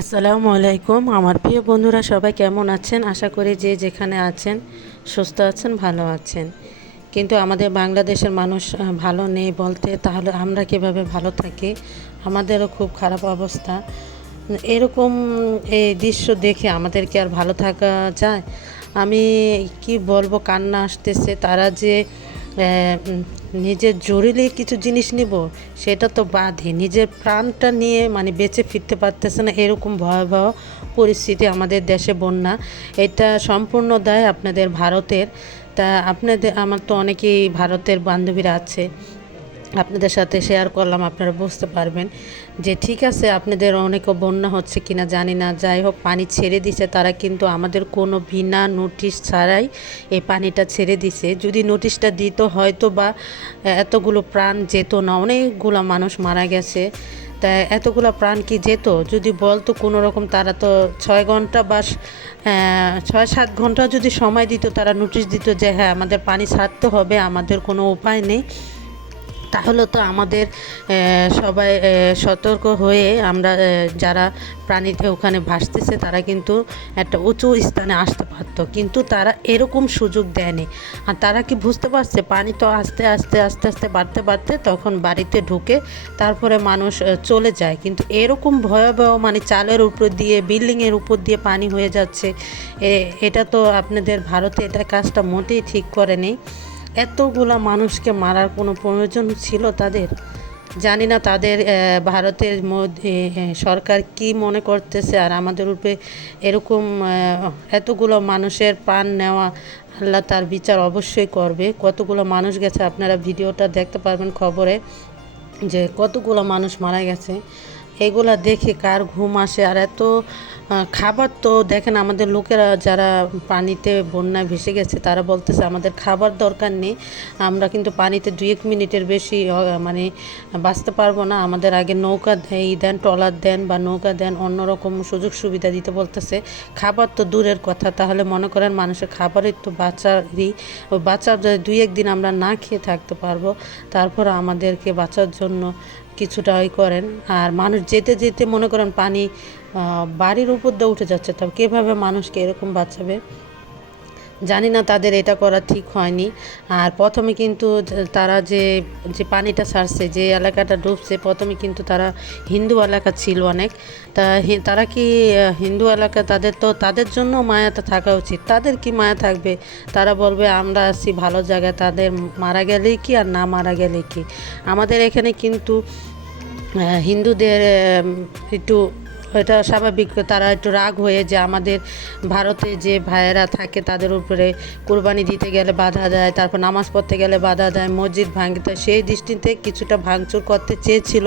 আসসালামু আলাইকুম। আমার প্রিয় বন্ধুরা, সবাই কেমন আছেন? আশা করি যে যেখানে আছেন, সুস্থ আছেন, ভালো আছেন। কিন্তু আমাদের বাংলাদেশের মানুষ ভালো নেই বলতে, তাহলে আমরা কীভাবে ভালো থাকি? আমাদেরও খুব খারাপ অবস্থা। এরকম, এই দৃশ্য দেখে আমাদের কি আর ভালো থাকা যায়? আমি কি বলব, কান্না আসতেছে। তারা যে নিজের জরুরি কিছু জিনিস নিব, সেটা তো বাদই। নিজের প্রাণটা নিয়ে মানে বেঁচে ফিরতে পারতেছে না এরকম ভয়াবহ পরিস্থিতি আমাদের দেশে বন্যা। এটা সম্পূর্ণ দায় আপনাদের ভারতের। তা আপনাদের, আমার তো অনেকেই ভারতের বান্ধবীরা আছে। আপনাদের সাথে শেয়ার করলাম, আপনারা বুঝতে পারবেন যে ঠিক আছে, আপনাদের অনেক বন্যা হচ্ছে কিনা জানি না। যাই হোক, পানি ছেড়ে দিছে, তারা কিন্তু আমাদের কোনো বিনা নোটিশ ছাড়াই এই পানিটা ছেড়ে দিছে। যদি নোটিশটা দিত হয়তো বা এতগুলো প্রাণ যেত না, অনেকগুলো মানুষ মারা গেছে। তা এতগুলো প্রাণ কি যেত? যদি বলতো কোনো রকম তারা তো ছয় ঘণ্টা বা ছয় সাত ঘণ্টা যদি সময় দিত, তারা নোটিশ দিত যে হ্যাঁ আমাদের পানি ছাড়তে হবে, আমাদের কোনো উপায় নেই। তাহলে তো আমাদের সবাই সতর্ক হয়ে আমরা যারা প্রাণীতে ওখানে ভাসতেছে তারা কিন্তু একটা উঁচু স্থানে আসতে পারতো। কিন্তু তারা এরকম সুযোগ দেয়নি। আর তারা কি বুঝতে পারছে? পানি তো আস্তে আস্তে আস্তে আস্তে বাড়তে বাড়তে তখন বাড়িতে ঢুকে তারপরে মানুষ চলে যায়। কিন্তু এরকম ভয়াবহ মানে চালের উপর দিয়ে, বিল্ডিংয়ের উপর দিয়ে পানি হয়ে যাচ্ছে এটা তো আপনাদের ভারতে এটা কাজটা মোটেই ঠিক করেনি। এতগুলা মানুষকে মারার কোনো প্রয়োজন ছিল তাদের? জানি না তাদের ভারতের মধ্যে সরকার কি মনে করতেছে আর আমাদের উপরে এরকম এতগুলো মানুষের প্রাণ নেওয়া আল্লাহ তার বিচার অবশ্যই করবে। কতগুলো মানুষ গেছে, আপনারা ভিডিওটা দেখতে পারবেন খবরে, যে কতগুলো মানুষ মারা গেছে। এগুলা দেখে কার ঘুম আসে আর এত খাবার তো দেখেন আমাদের লোকেরা যারা পানিতে বন্যায় ভেসে গেছে তারা বলতেছে আমাদের খাবার দরকার নেই, আমরা কিন্তু পানিতে দুই এক মিনিটের বেশি মানে বাঁচতে পারব না। আমাদের আগে নৌকা এই দেন ট্রলার দেন বা নৌকা দেন অন্যরকম সুযোগ সুবিধা দিতে বলতেছে। খাবার তো দূরের কথা, তাহলে মনে করেন মানুষের খাবারের তো বাঁচারই বাঁচার দুই একদিন আমরা না খেয়ে থাকতে পারব, তারপর আমাদেরকে বাঁচার জন্য কিছুটা ওই করেন। আর মানুষ যেতে যেতে মনে করেন পানি বাড়ির উপর দিয়ে উঠে যাচ্ছে। তবে কীভাবে মানুষকে এরকম বাঁচাবে? জানি না তাদের এটা করা ঠিক হয়নি। আর প্রথমে কিন্তু তারা যে যে পানিটা ছাড়ছে যে এলাকাটা ডুবছে, প্রথমে কিন্তু তারা হিন্দু এলাকা ছিল অনেক। তা তারা কি হিন্দু এলাকা তাদের তো, তাদের জন্য মায়াটা থাকা উচিত। তাদের কি মায়া থাকবে? তারা বলবে, আমরা আছি ভালো জায়গায়, তাদের মারা গেলেই কি আর না মারা গেলেই কি? আমাদের এখানে কিন্তু হিন্দুদের একটু এটা স্বাভাবিক, তারা একটু রাগ হয়ে যে আমাদের ভারতে যে ভাইয়েরা থাকে তাদের উপরে কোরবানি দিতে গেলে বাধা দেয়, তারপর নামাজ পড়তে গেলে বাধা দেয়, মসজিদ ভাঙতে সেই দৃষ্টিতে কিছুটা ভাঙচুর করতে চেয়েছিল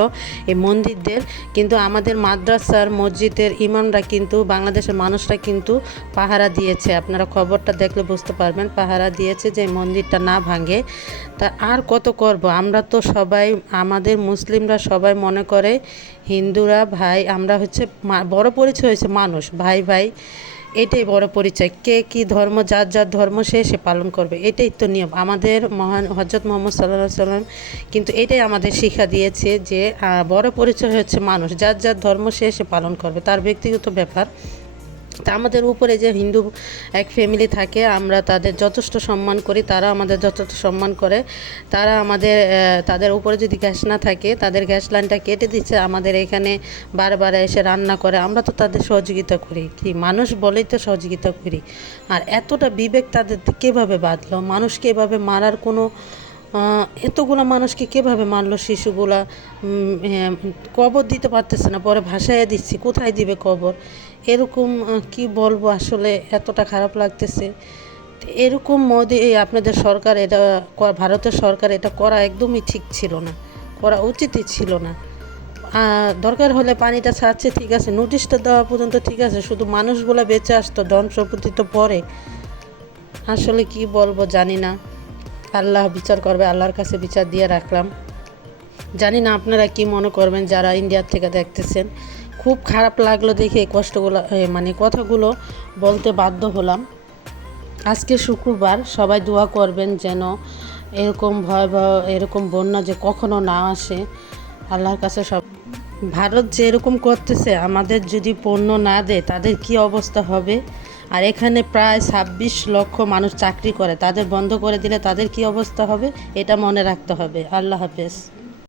এই মন্দিরদের। কিন্তু আমাদের মাদ্রাসার মসজিদের ইমামরা কিন্তু, বাংলাদেশের মানুষরা কিন্তু পাহারা দিয়েছে। আপনারা খবরটা দেখলে বুঝতে পারবেন, পাহারা দিয়েছে যে মন্দিরটা না ভাঙে। তা আর কত করব? আমরা তো সবাই, আমাদের মুসলিমরা সবাই মনে করে, হিন্দুরা ভাই, আমরা হচ্ছে বড় পরিচয় হয়েছে মানুষ। ভাই ভাই, এটাই বড় পরিচয়। কে কি ধর্ম, যার যার ধর্ম সে সে পালন করবে, এটাই তো নিয়ম। আমাদের মহান হজরত মোহাম্মদ সাল্লাহ সাল্লাম কিন্তু এটাই আমাদের শিক্ষা দিয়েছে যে বড় পরিচয় হচ্ছে মানুষ। যার যার ধর্ম সে সে পালন করবে। তার ব্যক্তিগত ব্যাপার। আমাদের উপরে যে হিন্দু এক ফ্যামিলি থাকে, আমরা তাদের যথেষ্ট সম্মান করি তারা আমাদের যথেষ্ট সম্মান করে। তারা আমাদের তাদের উপরে যদি গ্যাস না থাকে, তাদের গ্যাস লাইনটা কেটে দিচ্ছে, আমাদের এখানে বারবার এসে রান্না করে, আমরা তো তাদের সহযোগিতা করি। কি মানুষ বলেই তো সহযোগিতা করি। আর এতটা বিবেক তাদের কীভাবে বাঁধলো? মানুষকে এভাবে মারার কোনো এতগুলো মানুষকে কীভাবে মারলো শিশুগুলা? হ্যাঁ, কবর দিতে পারতেছে না পরে ভাসাইয়া দিচ্ছি কোথায় দিবে কবর? এরকম কি বলব আসলে এতটা খারাপ লাগতেছে। এরকম মোদি আপনাদের সরকার এটা ভারতের সরকার এটা করা একদমই ঠিক ছিল না করা উচিতই ছিল না। দরকার হলে পানিটা ছাড়ছে ঠিক আছে নোটিশটা দেওয়া পর্যন্ত ঠিক আছে শুধু মানুষগুলো বেঁচে আসতো ধন সম্পত্তি তো পরে। আসলে কি বলব জানি না। আল্লাহ বিচার করবে, আল্লাহর কাছে বিচার দিয়ে রাখলাম। জানি না আপনারা কি মনে করবেন, যারা ইন্ডিয়ার থেকে দেখতেছেন। খুব খারাপ লাগল দেখে কষ্টগুলো মানে কথাগুলো বলতে বাধ্য হলাম। আজকে শুক্রবার সবাই দোয়া করবেন যেন এরকম ভয়াবহ, এরকম বন্যা যে কখনো না আসে, আল্লাহর কাছে সব ভারত যেরকম করতেছে, আমাদের যদি পণ্য না দেয়, তাদের কি অবস্থা হবে? আর এখানে প্রায় ছাব্বিশ লক্ষ মানুষ চাকরি করে। তাদের বন্ধ করে দিলে তাদের কি অবস্থা হবে? এটা মনে রাখতে হবে। আল্লাহ হাফেজ।